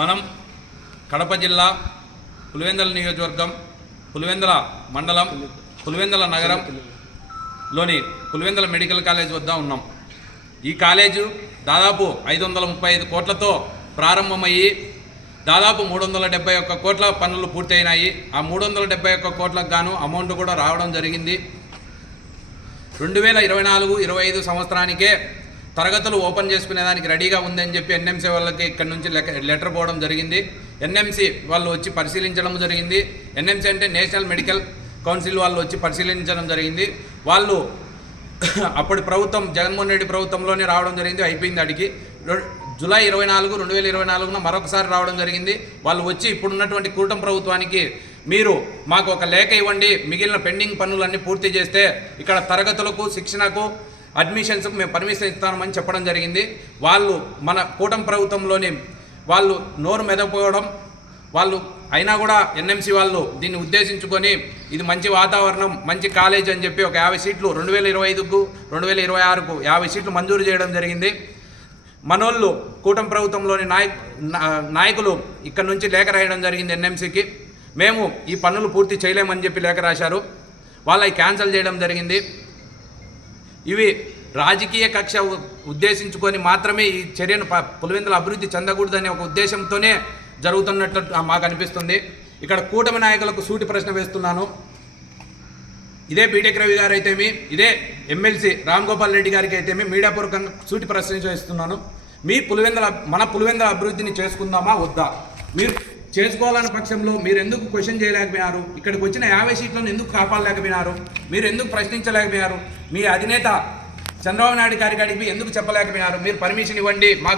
మనం కడప జిల్లా పులివెందల నియోజకవర్గం పులివెందల మండలం పులివెందల నగరం లోని పులివెందల మెడికల్ కాలేజ్ వద్ద ఉన్నాం. ఈ కాలేజు దాదాపు ఐదు వందల ముప్పై ఐదు కోట్లతో ప్రారంభమయ్యి దాదాపు మూడు వందల డెబ్బై ఒక్క కోట్ల పనులు పూర్తయినాయి. ఆ మూడు వందల డెబ్బై ఒక్క కోట్లకు గాను అమౌంట్ కూడా రావడం జరిగింది. రెండు వేల ఇరవై నాలుగు ఇరవై ఐదు సంవత్సరానికే తరగతులు ఓపెన్ చేసుకునేదానికి రెడీగా ఉందని చెప్పి ఎన్ఎంసీ వాళ్ళకి ఇక్కడ నుంచి లెక్క- లెటర్ పోవడం జరిగింది. ఎన్ఎంసీ వాళ్ళు వచ్చి పరిశీలించడం జరిగింది. ఎన్ఎంసీ అంటే నేషనల్ మెడికల్ కౌన్సిల్ వాళ్ళు వచ్చి పరిశీలించడం జరిగింది. వాళ్ళు అప్పటి ప్రభుత్వం జగన్మోహన్ రెడ్డి ప్రభుత్వంలోనే రావడం జరిగింది అయిపోయింది అడిగి. జూలై ఇరవై నాలుగు రెండు వేల ఇరవై నాలుగున మరొకసారి రావడం జరిగింది. వాళ్ళు వచ్చి ఇప్పుడున్నటువంటి కూటమి ప్రభుత్వానికి మీరు మాకు ఒక లేఖ ఇవ్వండి మిగిలిన పెండింగ్ పనులన్నీ పూర్తి చేస్తే ఇక్కడ తరగతులకు శిక్షణకు అడ్మిషన్స్కు మేము పర్మిషన్ ఇస్తామని చెప్పడం జరిగింది. వాళ్ళు మన కూటమి ప్రభుత్వంలోనే వాళ్ళు నోరు మెదపోవడం వాళ్ళు అయినా కూడా ఎన్ఎంసీ వాళ్ళు దీన్ని ఉద్దేశించుకొని ఇది మంచి వాతావరణం మంచి కాలేజ్ అని చెప్పి ఒక యాభై సీట్లు రెండు వేల ఇరవై ఐదుకు రెండు వేల ఇరవై ఆరుకు యాభై సీట్లు మంజూరు చేయడం జరిగింది. మనోళ్ళు కూటమి ప్రభుత్వంలోని నాయక్ నాయకులు ఇక్కడ నుంచి లేఖ రాయడం జరిగింది ఎన్ఎంసీకి. మేము ఈ పనులు పూర్తి చేయలేమని చెప్పి లేఖ రాశారు. వాళ్ళవి క్యాన్సిల్ చేయడం జరిగింది. ఇవి రాజకీయ కక్ష ఉ- ఉద్దేశించుకొని మాత్రమే ఈ చర్యను పులివెందుల అభివృద్ధి చెందకూడదనే ఒక ఉద్దేశంతోనే జరుగుతున్నట్లు మాకు అనిపిస్తుంది. ఇక్కడ కూటమి నాయకులకు సూటి ప్రశ్న వేస్తున్నాను. ఇదే బీటెక్ రవి గారు అయితేమి ఇదే ఎమ్మెల్సీ రామ్ గోపాల్ రెడ్డి గారికి అయితేమి మీడియా పూర్వకంగా సూటి ప్రశ్న చేస్తున్నాను మీ పులివెందుల మన పులివెందుల అభివృద్ధిని చేసుకుందామా వద్దా? మీరు చేసుకోవాలన్న పక్షంలో మీరు ఎందుకు క్వశ్చన్ చేయలేకపోయారు? ఇక్కడికి వచ్చిన యాభై సీట్లను ఎందుకు కాపాడలేకపోయినారు? మీరు ఎందుకు ప్రశ్నించలేకపోయారు? మీ అధినేత చంద్రబాబు నాయుడు గారి అడిగి ఎందుకు చెప్పలేకపోయినారు? మీరు పర్మిషన్ ఇవ్వండి మాకు